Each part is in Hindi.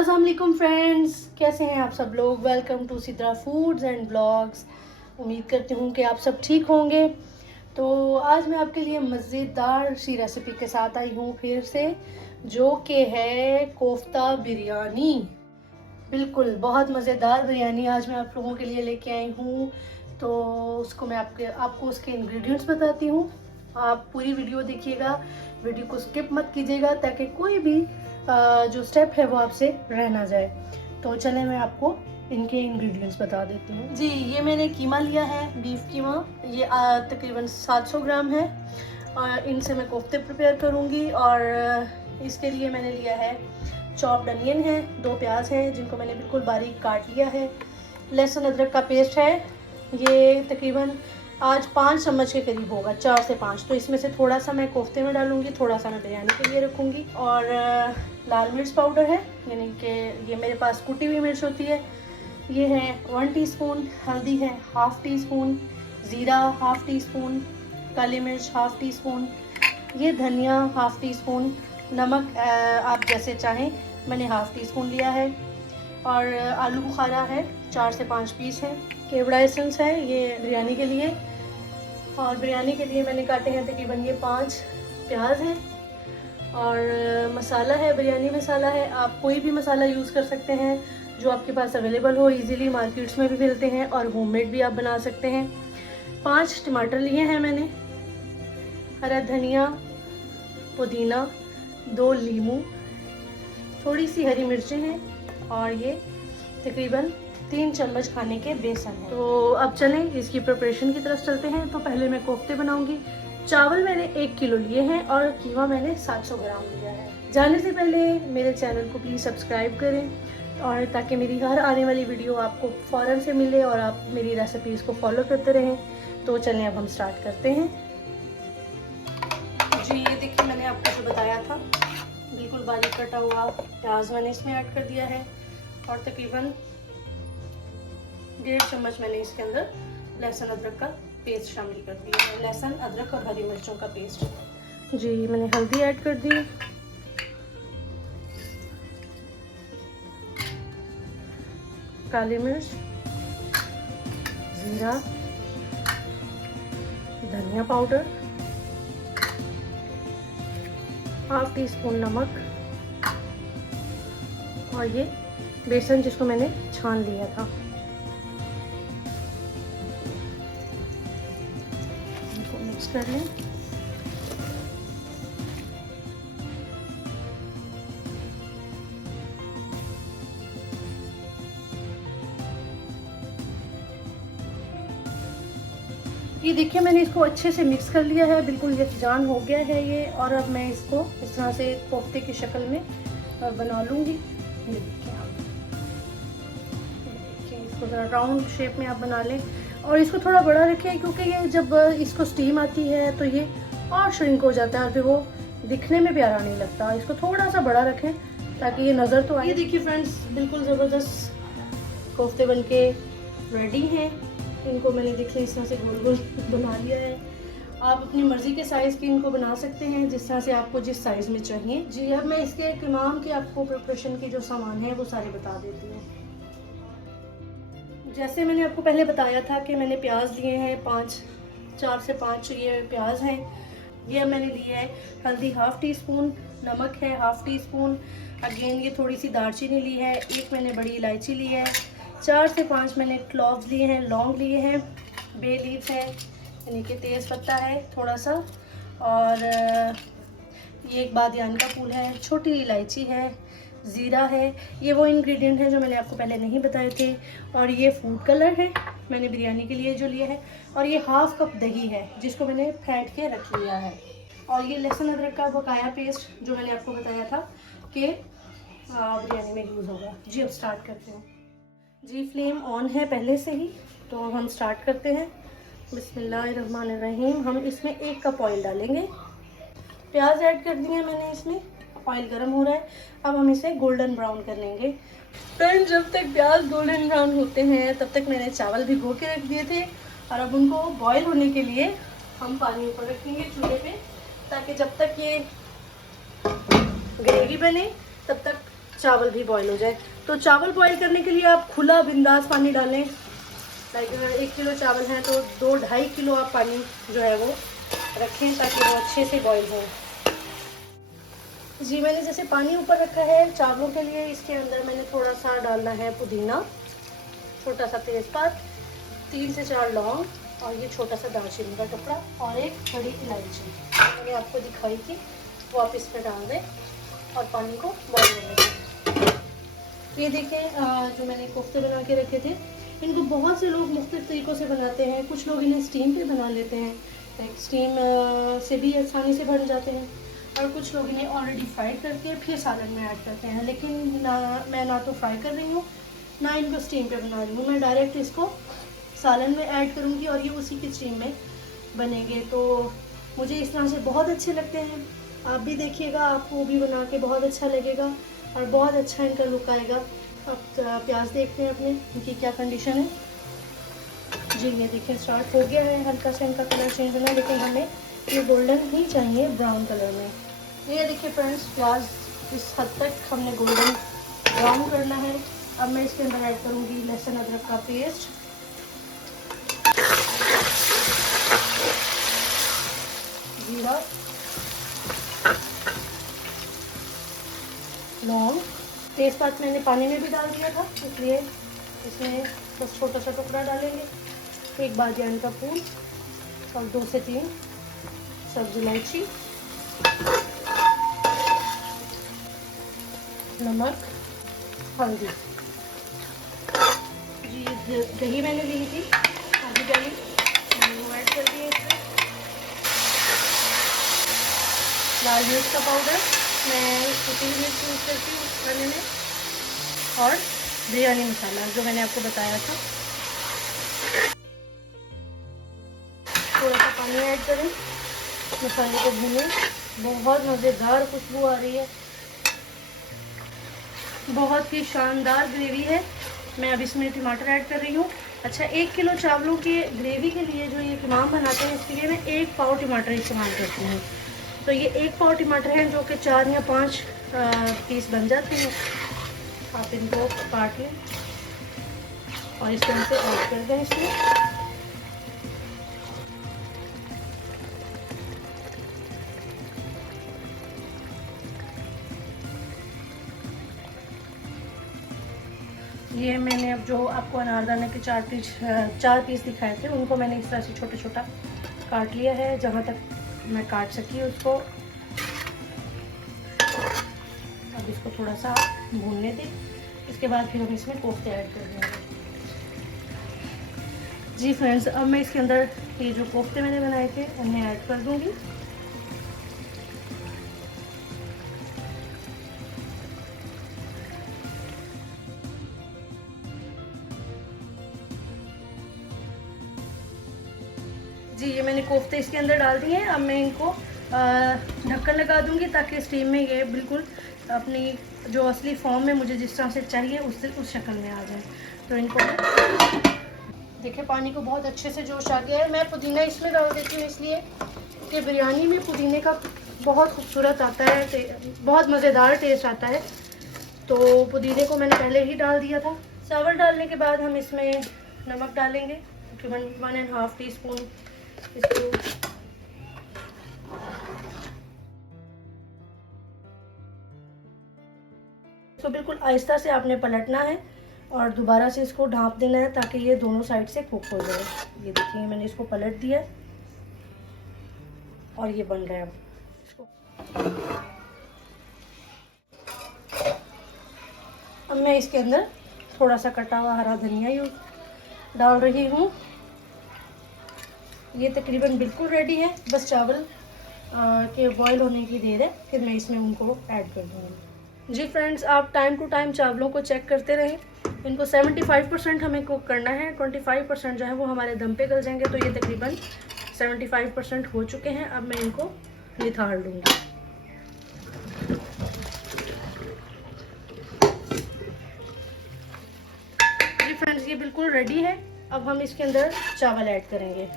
अस्सलाम वालेकुम फ्रेंड्स, कैसे हैं आप सब लोग। Welcome to Sidra foods and blogs. उम्मीद करती हूँ कि आप सब ठीक होंगे। तो आज मैं आपके लिए मज़ेदार सी रेसिपी के साथ आई हूँ फिर से, जो कि है कोफ्ता बिरयानी। बिल्कुल बहुत मज़ेदार बिरयानी आज मैं आप लोगों के लिए लेके आई हूँ। तो उसको मैं आपको उसके इंग्रेडिएंट्स बताती हूँ। आप पूरी वीडियो देखिएगा, वीडियो को स्किप मत कीजिएगा ताकि कोई भी जो स्टेप है वो आपसे रह ना जाए। तो चलें मैं आपको इनके इंग्रेडिएंट्स बता देती हूँ। जी, ये मैंने कीमा लिया है, बीफ कीमा। ये तकरीबन 700 ग्राम है। इनसे मैं कोफ्ते प्रिपेयर करूँगी। और इसके लिए मैंने लिया है चॉप्ड अनियन है, 2 प्याज हैं जिनको मैंने बिल्कुल बारीक काट लिया है। लहसुन अदरक का पेस्ट है, ये तकरीबन आज 5 चम्मच के करीब होगा, 4 से 5। तो इसमें से थोड़ा सा मैं कोफ्ते में डालूंगी, थोड़ा सा मैं बिरयानी के लिए रखूँगी। और लाल मिर्च पाउडर है, यानी कि ये मेरे पास कुटी हुई मिर्च होती है। ये है 1 टीस्पून। हल्दी है 1/2 टीस्पून। ज़ीरा 1/2 टीस्पून। काली मिर्च 1/2 टीस्पून। ये धनिया 1/2 टीस्पून। नमक आप जैसे चाहें, मैंने 1/2 टीस्पून लिया है। और आलू बुखारा है, 4 से 5 पीस है। केवड़ा एसेंस है ये बिरयानी के लिए। और बिरयानी के लिए मैंने काटे हैं तकरीबन ये 5 प्याज हैं। और मसाला है, बिरयानी मसाला है। आप कोई भी मसाला यूज़ कर सकते हैं जो आपके पास अवेलेबल हो। इजीली मार्केट्स में भी मिलते हैं और होममेड भी आप बना सकते हैं। 5 टमाटर लिए हैं मैंने, हरा धनिया, पुदीना, 2 लीमू, थोड़ी सी हरी मिर्चें हैं। और ये तकरीबन 3 चम्मच खाने के बेसन है। तो अब चलें इसकी प्रिपरेशन की तरफ चलते हैं। तो पहले मैं कोफ्ते बनाऊंगी। चावल मैंने 1 किलो लिए हैं और कीमा मैंने 700 ग्राम लिया है। जाने से पहले मेरे चैनल को प्लीज़ सब्सक्राइब करें, और ताकि मेरी हर आने वाली वीडियो आपको फ़ौरन से मिले और आप मेरी रेसिपीज़ को फॉलो करते रहें। तो चलें अब हम स्टार्ट करते हैं। जी, ये देखिए मैंने आपको जो बताया था, बिल्कुल बारीक कटा हुआ प्याज मैंने इसमें ऐड कर दिया है। और तकरीबन 1.5 चम्मच मैंने इसके अंदर लहसुन अदरक का पेस्ट शामिल कर दिया है। लहसुन अदरक और हरी मिर्चों का पेस्ट। जी, मैंने हल्दी ऐड कर दी, काली मिर्च, जीरा, धनिया पाउडर, 1/2 टीस्पून नमक, और ये बेसन जिसको मैंने छान लिया था। इनको मिक्स कर लें। ये देखिए मैंने इसको अच्छे से मिक्स कर लिया है, बिल्कुल यकजान हो गया है ये। और अब मैं इसको इस तरह से कोफ्ते की शक्ल में बना लूँगी। ये देखिए आप, देखिए इसको ज़रा राउंड शेप में आप बना लें। और इसको थोड़ा बड़ा रखें क्योंकि ये जब इसको स्टीम आती है तो ये और श्रिंक हो जाता है और फिर वो दिखने में प्यारा नहीं लगता। इसको थोड़ा सा बड़ा रखें ताकि ये नज़र तो आए। ये देखिए फ्रेंड्स, बिल्कुल ज़बरदस्त कोफ्ते बनके रेडी हैं। इनको मैंने देखिए इस तरह से गोल गोल बना लिया है। आप अपनी मर्ज़ी के साइज़ की इनको बना सकते हैं, जिस तरह से आपको जिस साइज़ में चाहिए। जी, अब मैं इसके तमाम की आपको प्रिपरेशन की जो सामान है वो सारे बता देती हूँ। जैसे मैंने आपको पहले बताया था कि मैंने प्याज लिए हैं 4 से 5 ये प्याज हैं। ये मैंने लिए है हल्दी 1/2 टीस्पून, नमक है 1/2 टीस्पून। अगेन ये थोड़ी सी दालचीनी ली है, 1 मैंने बड़ी इलायची ली है, 4 से 5 मैंने क्लॉव्स लिए हैं, लौंग लिए हैं, बे लीफ है यानी कि तेज़ पत्ता है थोड़ा सा। और ये एक बादियान का फूल है, छोटी इलायची है, ज़ीरा है। ये वो इंग्रेडिएंट हैं जो मैंने आपको पहले नहीं बताए थे। और ये फूड कलर है मैंने बिरयानी के लिए जो लिया है। और ये 1/2 कप दही है जिसको मैंने फेंट के रख लिया है। और ये लहसुन अदरक का बकाया पेस्ट जो मैंने आपको बताया था कि बिरयानी में यूज़ होगा। जी, अब स्टार्ट करते हैं। जी, फ्लेम ऑन है पहले से ही, तो हम स्टार्ट करते हैं। बिस्मिल्लाहिर्रहमानिर्रहीम। हम इसमें 1 कप ऑयल डालेंगे। प्याज ऐड कर दिए मैंने इसमें, ऑयल गर्म हो रहा है। अब हम इसे गोल्डन ब्राउन कर लेंगे। फ्रेंड, जब तक प्याज गोल्डन ब्राउन होते हैं तब तक मैंने चावल भिगो के रख दिए थे। और अब उनको बॉईल होने के लिए हम पानी ऊपर रखेंगे चूल्हे पे, ताकि जब तक ये ग्रेवी बने तब तक चावल भी बॉईल हो जाए। तो चावल बॉईल करने के लिए आप खुला बिंदास पानी डालें। लाइक अगर 1 किलो चावल हैं तो 2-2.5 किलो आप पानी जो है वो रखें ताकि वो अच्छे से बॉईल हो। जी मैंने जैसे पानी ऊपर रखा है चावलों के लिए, इसके अंदर मैंने थोड़ा सा डालना है पुदीना, छोटा सा तेज़पात, 3 से 4 लौंग और ये छोटा सा दालचीनी का टुकड़ा और एक बड़ी इलायची मैंने आपको दिखाई थी, वो आप इसमें डाल दें और पानी को बॉईल होने दें। ये देखें जो मैंने कोफ्ते बना के रखे थे, इनको बहुत से लोग मुख्तलिफ तरीक़ों से बनाते हैं। कुछ लोग इन्हें स्टीम पे बना लेते हैं, लाइक स्टीम से भी आसानी से बन जाते हैं, और कुछ लोग इन्हें ऑलरेडी फ्राई करके फिर सालन में ऐड करते हैं। लेकिन मैं ना तो फ्राई कर रही हूँ ना इनको स्टीम पे बना रही हूँ, मैं डायरेक्ट इसको सालन में ऐड करूँगी और ये उसी की स्टीम में बनेंगे। तो मुझे इस तरह से बहुत अच्छे लगते हैं, आप भी देखिएगा, आपको भी बना के बहुत अच्छा लगेगा और बहुत अच्छा इनका लुक आएगा। अब प्याज देखते हैं अपने इनकी क्या कंडीशन है। जी ये देखिए स्टार्ट हो गया है, हल्का सा इनका कलर चेंज होना, लेकिन हमें ये गोल्डन ही चाहिए, ब्राउन कलर में। ये देखिए फ्रेंड्स प्याज इस हद तक हमने गोल्डन ब्राउन करना है। अब मैं इसके अंदर ऐड करूँगी लहसुन अदरक का पेस्ट, जीरा, लौंग, तेज़पात मैंने पानी में भी डाल दिया था इसलिए इसमें बस छोटा सा टुकड़ा डालेंगे, एक बादियान का फूल और 2 से 3 सब्ज़ इलायची, नमक, हल्दी। जी दही मैंने ली थी आधी डाली, मैंने वो ऐड कर दिए इसमें। लाल मिर्च का पाउडर मैं कुटी हुई मिर्च यूज़ करती हूँ खाने में, और बिरयानी मसाला जो मैंने आपको बताया था। थोड़ा सा पानी ऐड करें, मसाले को भूनें। बहुत मज़ेदार खुशबू आ रही है, बहुत ही शानदार ग्रेवी है। मैं अब इसमें टमाटर ऐड कर रही हूँ। अच्छा 1 किलो चावलों की ग्रेवी के लिए जो ये कीमा बनाते हैं इसके लिए मैं 1 पाव टमाटर इस्तेमाल करती हूँ। तो ये 1 पाव टमाटर हैं जो कि 4 या 5 पीस बन जाते हैं। आप इनको काट लें और इस तरह से ऐड कर दें इसमें। ये मैंने अब जो आपको अनारदाने के 4 पीस दिखाए थे उनको मैंने इस तरह से छोटा छोटा काट लिया है, जहाँ तक मैं काट सकी उसको। अब इसको थोड़ा सा भूनने दें, इसके बाद फिर हम इसमें कोफ्ते ऐड कर देंगे। जी फ्रेंड्स अब मैं इसके अंदर ये जो कोफ्ते मैंने बनाए थे उन्हें ऐड कर दूंगी। जी ये मैंने कोफ्ते इसके अंदर डाल दिए हैं। अब मैं इनको ढक्कन लगा दूंगी ताकि स्टीम में ये बिल्कुल अपनी जो असली फॉर्म में मुझे जिस तरह से चाहिए उस शक्ल में आ जाए। तो इनको देखिए पानी को बहुत अच्छे से जोश आ गया है। मैं पुदीना इसमें डाल देती हूँ इसलिए कि बिरयानी में पुदीने का बहुत खूबसूरत आता है, बहुत मज़ेदार टेस्ट आता है। तो पुदीने को मैंने पहले ही डाल दिया था। चावल डालने के बाद हम इसमें नमक डालेंगे तकरीबन 1.5 टीस्पून। इसको बिल्कुल आहिस्ता से आपने पलटना है और दोबारा से इसको ढाँप देना है ताकि ये दोनों साइड से कुक हो जाए। ये देखिए मैंने इसको पलट दिया और ये बन रहा है। अब इसको अब मैं इसके अंदर थोड़ा सा कटा हुआ हरा धनिया डाल रही हूँ। ये तकरीबन बिल्कुल रेडी है, बस चावल के बॉईल होने की देर है, फिर मैं इसमें उनको ऐड कर दूँगी। जी फ्रेंड्स आप टाइम टू टाइम चावलों को चेक करते रहें। इनको 75% हमें कुक करना है, 25% जो है वो हमारे दम पे गल जाएंगे। तो ये तकरीबन 75% हो चुके हैं। अब मैं इनको निथाड़ लूँगी। जी फ्रेंड्स ये बिल्कुल रेडी है। अब हम इसके अंदर चावल ऐड करेंगे।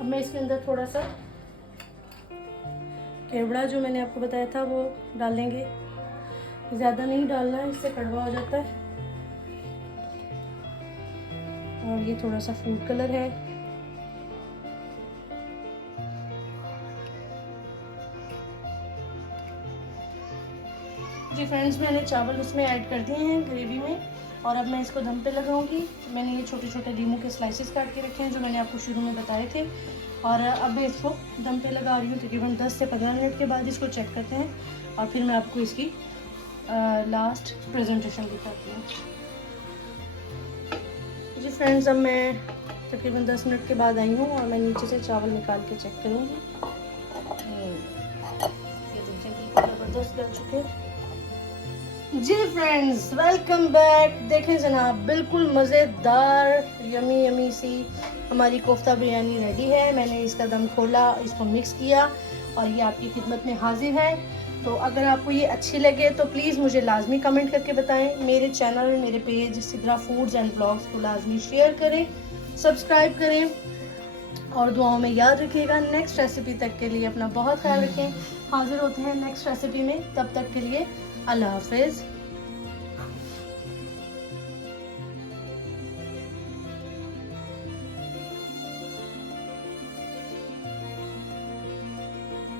अब मैं इसके अंदर थोड़ा सा केवड़ा जो मैंने आपको बताया था वो डालेंगे। ज़्यादा नहीं डालना है, इससे कड़वा हो जाता है। और ये थोड़ा सा फूड कलर है। जी फ्रेंड्स, मैंने चावल उसमें ऐड कर दिए हैं ग्रेवी में, और अब मैं इसको दम पे लगाऊंगी। मैंने ये छोटे छोटे लीमू के स्लाइसेस काट के रखे हैं जो मैंने आपको शुरू में बताए थे, और अब मैं इसको दम पे लगा रही हूँ। तकरीबन 10 से 15 मिनट के बाद इसको चेक करते हैं, और फिर मैं आपको इसकी लास्ट प्रेजेंटेशन दिखाती हूँ। जी फ्रेंड्स, अब मैं तकरीबन 10 मिनट के बाद आई हूँ, और मैं नीचे से चावल निकाल के चेक करूँगी। ये देखिए बिल्कुल ज़बरदस्त गल चुके हैं। जी फ्रेंड्स, वेलकम बैक। देखें जनाब, बिल्कुल मज़ेदार यमी यमी सी हमारी कोफ्ता बिरयानी रेडी है। मैंने इसका दम खोला, इसको मिक्स किया, और ये आपकी खिदमत में हाजिर है। तो अगर आपको ये अच्छी लगे तो प्लीज़ मुझे लाजमी कमेंट करके बताएं। मेरे चैनल, मेरे page Sidra foods and blogs को लाजमी शेयर करें, सब्सक्राइब करें, और दुआओं में याद रखिएगा। नेक्स्ट रेसिपी तक के लिए अपना बहुत ख्याल रखें। हाजिर होते हैं नेक्स्ट रेसिपी में, तब तक के लिए अल्लाह हाफिज़।